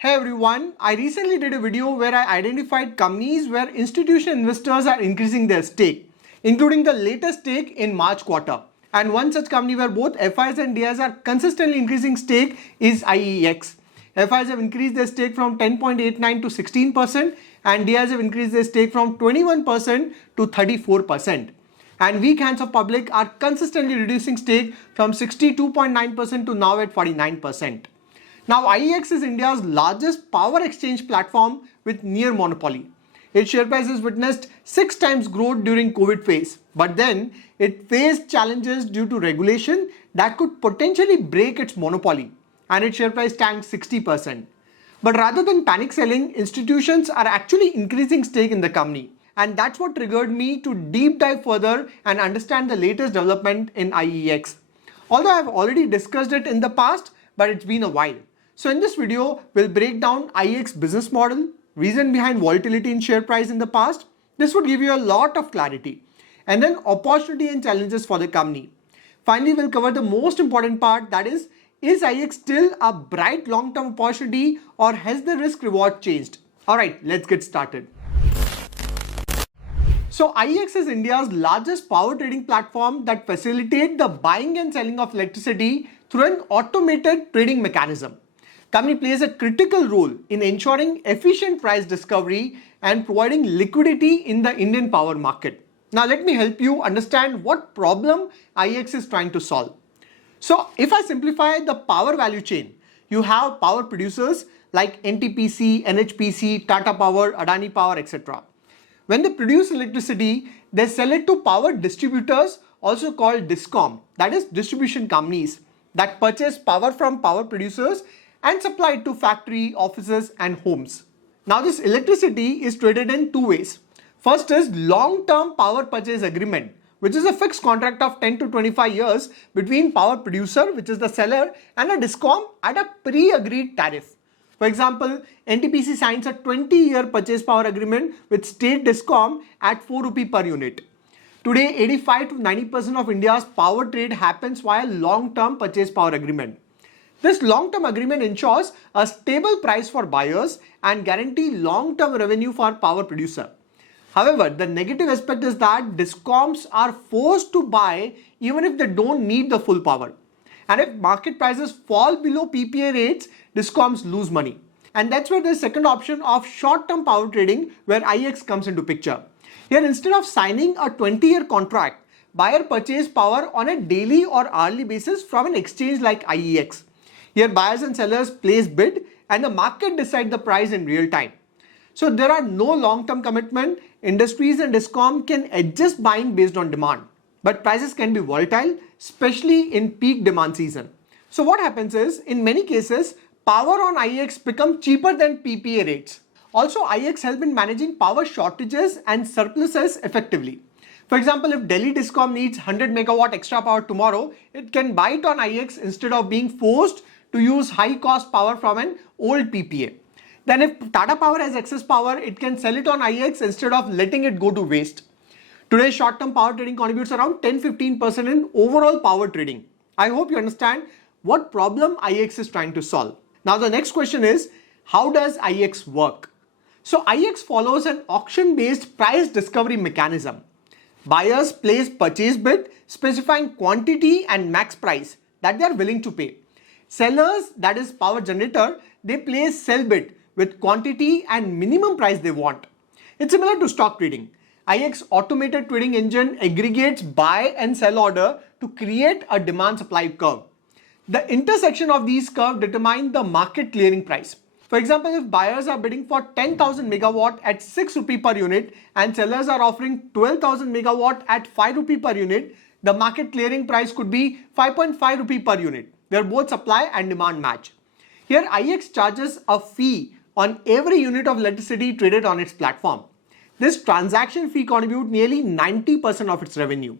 Hey everyone, I recently did a video where I identified companies where institutional investors are increasing their stake, including the latest stake in March quarter. And one such company where both FIs and DIIs are consistently increasing stake is IEX. FIs have increased their stake from 10.89 to 16% and DIIs have increased their stake from 21% to 34%. And weak hands of public are consistently reducing stake from 62.9% to now at 49%. Now, IEX is India's largest power exchange platform with near monopoly. Its share price has witnessed 6 times growth during COVID phase, but then it faced challenges due to regulation that could potentially break its monopoly, and its share price tanked 60%. But rather than panic selling, institutions are actually increasing stake in the company. And that's what triggered me to deep dive further and understand the latest development in IEX. Although I've already discussed it in the past, but it's been a while. So in this video, we'll break down IEX business model, reason behind volatility in share price in the past. This would give you a lot of clarity. And then opportunity and challenges for the company. Finally, we'll cover the most important part, that is IEX still a bright long-term opportunity or has the risk reward changed? Alright, let's get started. So IEX is India's largest power trading platform that facilitates the buying and selling of electricity through an automated trading mechanism. Company plays a critical role in ensuring efficient price discovery and providing liquidity in the Indian power market. Now let me help you understand what problem IEX is trying to solve. So if I simplify the power value chain, you have power producers like NTPC, NHPC, Tata Power, Adani Power, etc. When they produce electricity, they sell it to power distributors, also called DISCOM, that is distribution companies that purchase power from power producers and supply it to factory, offices and homes. Now this electricity is traded in two ways. First is long-term power purchase agreement, which is a fixed contract of 10 to 25 years between power producer, which is the seller, and a DISCOM at a pre-agreed tariff. For example, NTPC signs a 20-year purchase power agreement with state DISCOM at 4 rupee per unit. Today, 85 to 90% of India's power trade happens via long-term purchase power agreement. This long-term agreement ensures a stable price for buyers and guarantee long-term revenue for power producer. However, the negative aspect is that DISCOMs are forced to buy even if they don't need the full power. And if market prices fall below PPA rates, DISCOMs lose money. And that's where the second option of short-term power trading, where IEX comes into picture. Here, instead of signing a 20-year contract, buyer purchase power on a daily or hourly basis from an exchange like IEX. Here, buyers and sellers place bid and the market decides the price in real time. So there are no long-term commitment. Industries and DISCOM can adjust buying based on demand. But prices can be volatile, especially in peak demand season. So what happens is, in many cases, power on IEX becomes cheaper than PPA rates. Also, IEX helps in managing power shortages and surpluses effectively. For example, if Delhi DISCOM needs 100 megawatt extra power tomorrow, it can buy it on IEX instead of being forced to use high cost power from an old PPA. Then if Tata Power has excess power, it can sell it on IEX instead of letting it go to waste. Today, short-term power trading contributes around 10-15% in overall power trading. I hope you understand what problem IEX is trying to solve. Now the next question is, how does IEX work? So IEX follows an auction-based price discovery mechanism. Buyers place purchase bid specifying quantity and max price that they are willing to pay. Sellers, that is power generator, they place sell bid with quantity and minimum price they want. It's similar to stock trading. IEX automated trading engine aggregates buy and sell order to create a demand supply curve. The intersection of these curves determine the market clearing price. For example, if buyers are bidding for 10,000 megawatt at 6 rupee per unit and sellers are offering 12,000 megawatt at 5 rupee per unit, the market clearing price could be 5.5 rupee per unit, where both supply and demand match. Here, IEX charges a fee on every unit of electricity traded on its platform. This transaction fee contributes nearly 90% of its revenue.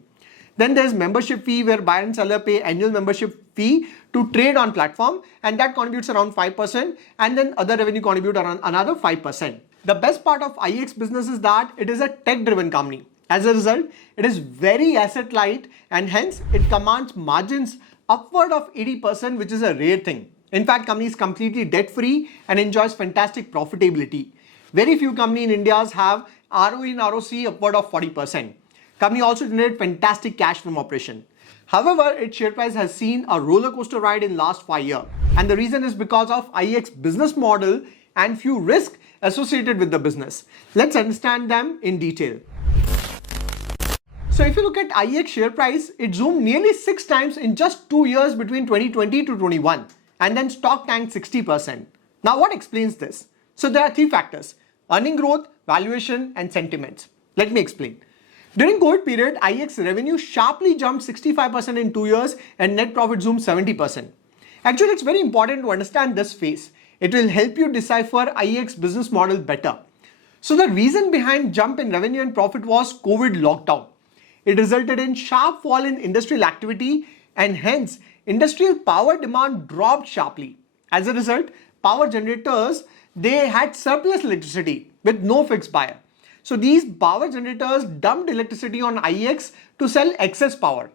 Then there's membership fee, where buyer and seller pay annual membership fee to trade on platform, and that contributes around 5%, and then other revenue contribute around another 5%. The best part of IEX business is that it is a tech-driven company. As a result, it is very asset light and hence it commands margins upward of 80%, which is a rare thing. In fact, company is completely debt-free and enjoys fantastic profitability. Very few companies in India have ROE and ROC upward of 40%. Company also generates fantastic cash from operation. However, its share price has seen a roller coaster ride in last 5 years. And the reason is because of IEX business model and few risks associated with the business. Let's understand them in detail. So if you look at IEX share price, it zoomed nearly 6 times in just 2 years between 2020 to 21, and then stock tanked 60%. Now what explains this? So there are 3 factors: earning growth, valuation, and sentiments. Let me explain. During COVID period, IEX revenue sharply jumped 65% in 2 years and net profit zoomed 70%. Actually, it's very important to understand this phase. It will help you decipher IEX business model better. So the reason behind jump in revenue and profit was COVID lockdown. It resulted in sharp fall in industrial activity and hence industrial power demand dropped sharply. As a result, power generators, they had surplus electricity with no fixed buyer. So these power generators dumped electricity on IEX to sell excess power.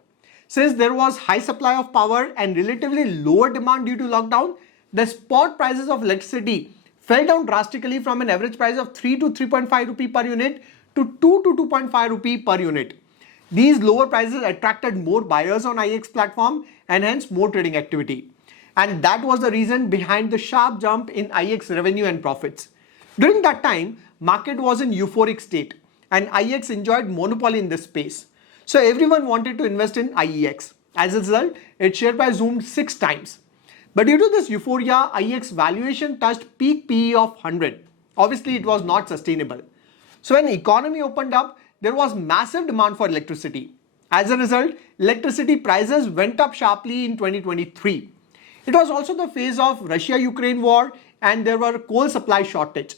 Since there was high supply of power and relatively lower demand due to lockdown, the spot prices of electricity fell down drastically from an average price of 3 to 3.5 rupee per unit to 2 to 2.5 rupee per unit. These lower prices attracted more buyers on IEX platform and hence more trading activity. And that was the reason behind the sharp jump in IEX revenue and profits. During that time, market was in euphoric state and IEX enjoyed monopoly in this space. So everyone wanted to invest in IEX. As a result, its share price zoomed 6 times. But due to this euphoria, IEX valuation touched peak PE of 100. Obviously, it was not sustainable. So when the economy opened up, there was massive demand for electricity. As a result, electricity prices went up sharply in 2023. It was also the phase of Russia-Ukraine war and there were coal supply shortage.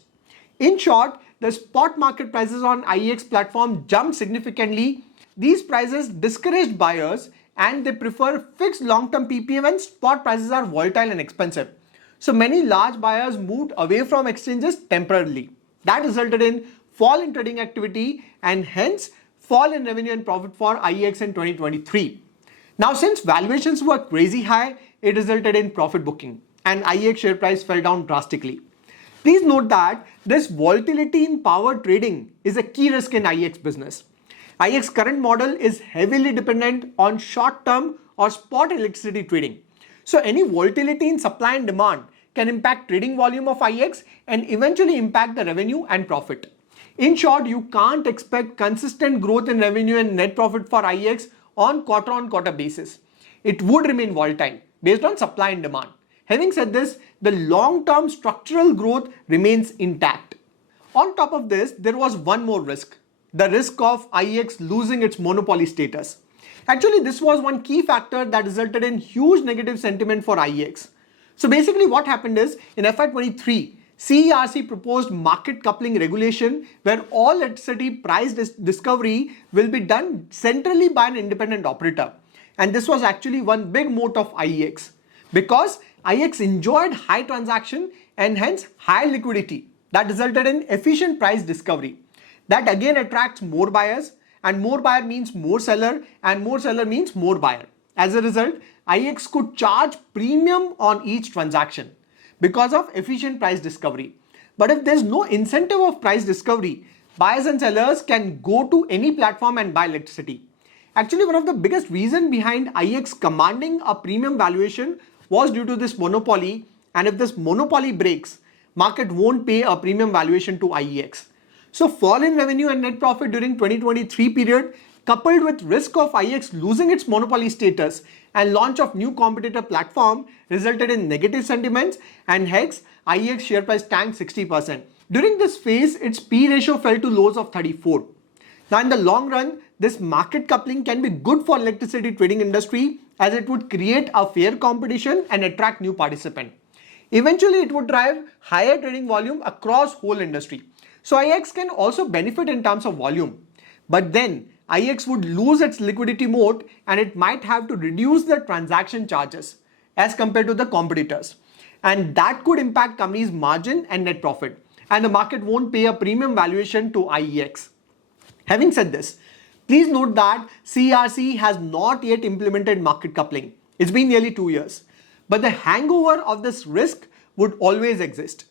In short, the spot market prices on IEX platform jumped significantly. These prices discouraged buyers and they prefer fixed long-term PPA when spot prices are volatile and expensive. So many large buyers moved away from exchanges temporarily. That resulted in fall in trading activity and hence fall in revenue and profit for IEX in 2023. Now since valuations were crazy high, it resulted in profit booking and IEX share price fell down drastically. Please note that this volatility in power trading is a key risk in IEX business. IEX current model is heavily dependent on short-term or spot electricity trading. So any volatility in supply and demand can impact trading volume of IEX and eventually impact the revenue and profit. In short, you can't expect consistent growth in revenue and net profit for IEX on quarter basis. It would remain volatile based on supply and demand. Having said this, the long-term structural growth remains intact. On top of this, there was one more risk, the risk of IEX losing its monopoly status. Actually, this was one key factor that resulted in huge negative sentiment for IEX. So basically what happened is, in FY23, CERC proposed market coupling regulation where all electricity price discovery will be done centrally by an independent operator. And this was actually one big moat of IEX because IEX enjoyed high transaction and hence high liquidity that resulted in efficient price discovery. That again attracts more buyers and more buyer means more seller and more seller means more buyer. As a result, IEX could charge premium on each transaction because of efficient price discovery. But if there's no incentive of price discovery, buyers and sellers can go to any platform and buy electricity. Actually, one of the biggest reasons behind IEX commanding a premium valuation was due to this monopoly, and if this monopoly breaks, market won't pay a premium valuation to IEX. So fall in revenue and net profit during 2023 period coupled with risk of IEX losing its monopoly status and launch of new competitor platform resulted in negative sentiments and hence IEX share price tanked 60%. During this phase, its P ratio fell to lows of 34. Now in the long run, this market coupling can be good for electricity trading industry as it would create a fair competition and attract new participants. Eventually, it would drive higher trading volume across whole industry. So IEX can also benefit in terms of volume. But then IEX would lose its liquidity moat and it might have to reduce the transaction charges as compared to the competitors. And that could impact company's margin and net profit. And the market won't pay a premium valuation to IEX. Having said this, please note that CERC has not yet implemented market coupling. It's been nearly 2 years. but the hangover of this risk would always exist.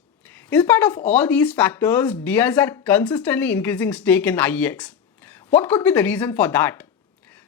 In spite of all these factors, DIIs are consistently increasing stake in IEX. What could be the reason for that?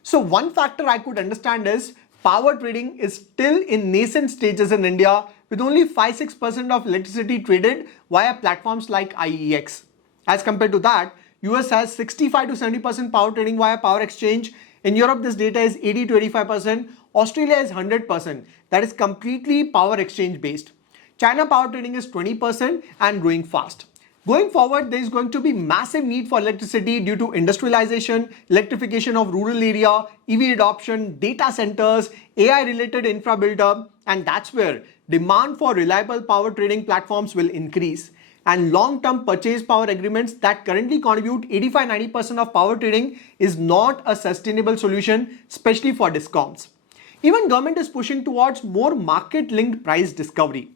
So one factor I could understand is power trading is still in nascent stages in India, with only 5-6% of electricity traded via platforms like IEX. As compared to that, US has 65 to 70% power trading via power exchange. In Europe, this data is 80 to 85%. Australia is 100%. That is completely power exchange based. China power trading is 20% and growing fast. Going forward, there is going to be massive need for electricity due to industrialization, electrification of rural area, EV adoption, data centers, AI related infra build up, and that's where demand for reliable power trading platforms will increase. And long-term purchase power agreements that currently contribute 85-90% of power trading is not a sustainable solution, especially for discoms. Even government is pushing towards more market-linked price discovery.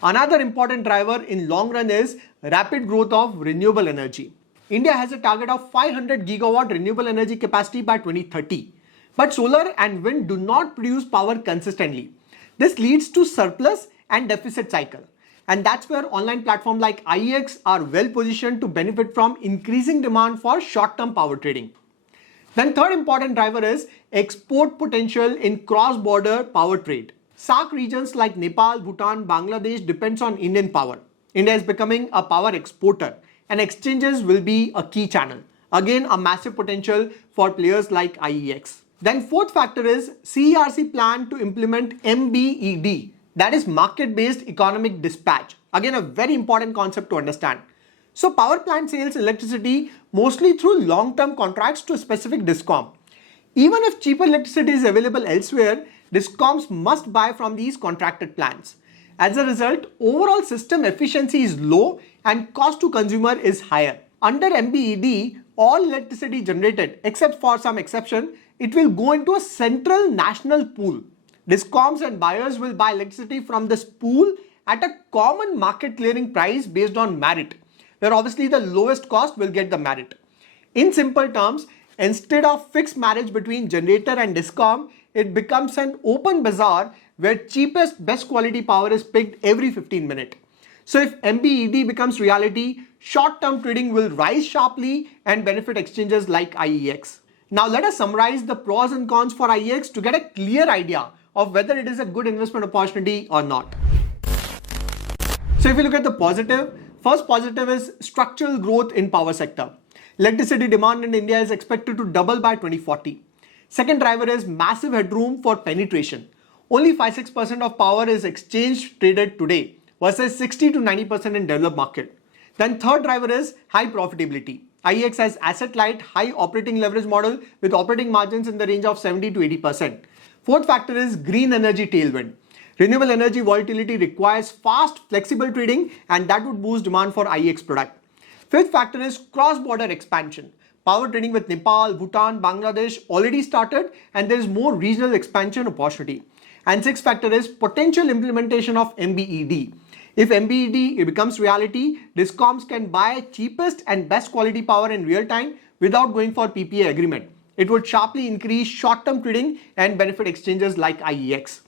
Another important driver in long run is rapid growth of renewable energy. India has a target of 500 gigawatt renewable energy capacity by 2030. But solar and wind do not produce power consistently. This leads to surplus and deficit cycle. And that's where online platforms like IEX are well positioned to benefit from increasing demand for short-term power trading. Then third important driver is export potential in cross-border power trade. SAARC regions like Nepal, Bhutan, Bangladesh depends on Indian power. India is becoming a power exporter and exchanges will be a key channel. Again, a massive potential for players like IEX. Then fourth factor is CERC plan to implement MBED, that is market-based economic dispatch. Again, a very important concept to understand. So power plant sells electricity mostly through long-term contracts to a specific discom. Even if cheaper electricity is available elsewhere, discoms must buy from these contracted plants. As a result, overall system efficiency is low and cost to consumer is higher. Under MBED, all electricity generated, except for some exception, it will go into a central national pool. Discoms and buyers will buy electricity from this pool at a common market clearing price based on merit, where obviously the lowest cost will get the merit. In simple terms, instead of fixed marriage between generator and discom, it becomes an open bazaar where cheapest best quality power is picked every 15 minutes. So if MBED becomes reality, short-term trading will rise sharply and benefit exchanges like IEX. Now let us summarize the pros and cons for IEX to get a clear idea of whether it is a good investment opportunity or not. So if you look at the positive, first positive is structural growth in power sector. Electricity demand in India is expected to double by 2040. Second driver is massive headroom for penetration. Only 5-6% of power is exchange traded today versus 60 to 90% in developed market. Then third driver is high profitability. IEX has asset light, high operating leverage model with operating margins in the range of 70 to 80%. Fourth factor is green energy tailwind. Renewable energy volatility requires fast, flexible trading and that would boost demand for IEX product. Fifth factor is cross-border expansion. Power trading with Nepal, Bhutan, Bangladesh already started and there is more regional expansion opportunity. And sixth factor is potential implementation of MBED. If MBED becomes reality, discoms can buy cheapest and best quality power in real time without going for PPA agreement. It would sharply increase short-term trading and benefit exchanges like IEX.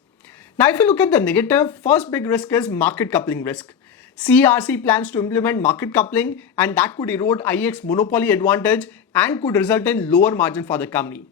Now if you look at the negative, first big risk is market coupling risk. CERC plans to implement market coupling and that could erode IEX monopoly advantage and could result in lower margin for the company.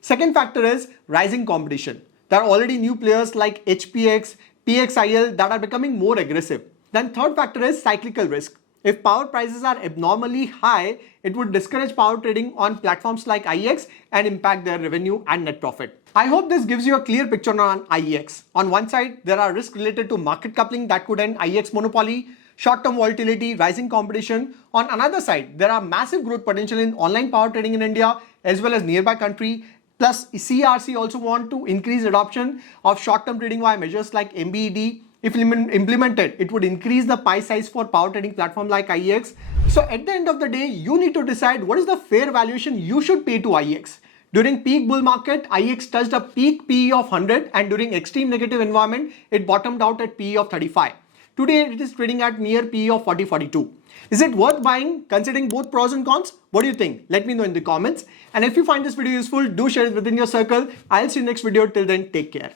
Second factor is rising competition. There are already new players like HPX, PXIL that are becoming more aggressive. Then third factor is cyclical risk. If power prices are abnormally high, it would discourage power trading on platforms like IEX and impact their revenue and net profit. I hope this gives you a clear picture on IEX. On one side, there are risks related to market coupling that could end IEX monopoly, short-term volatility, rising competition. On another side, there are massive growth potential in online power trading in India as well as nearby country. Plus, CERC also want to increase adoption of short-term trading via measures like MBED. If implemented, it would increase the pie size for power trading platform like IEX. So at the end of the day, you need to decide what is the fair valuation you should pay to IEX. During peak bull market, IEX touched a peak PE of 100 and during extreme negative environment, it bottomed out at PE of 35. Today, it is trading at near PE of 40-42. Is it worth buying considering both pros and cons? What do you think? Let me know in the comments. And if you find this video useful, do share it within your circle. I'll see you next video. Till then, take care.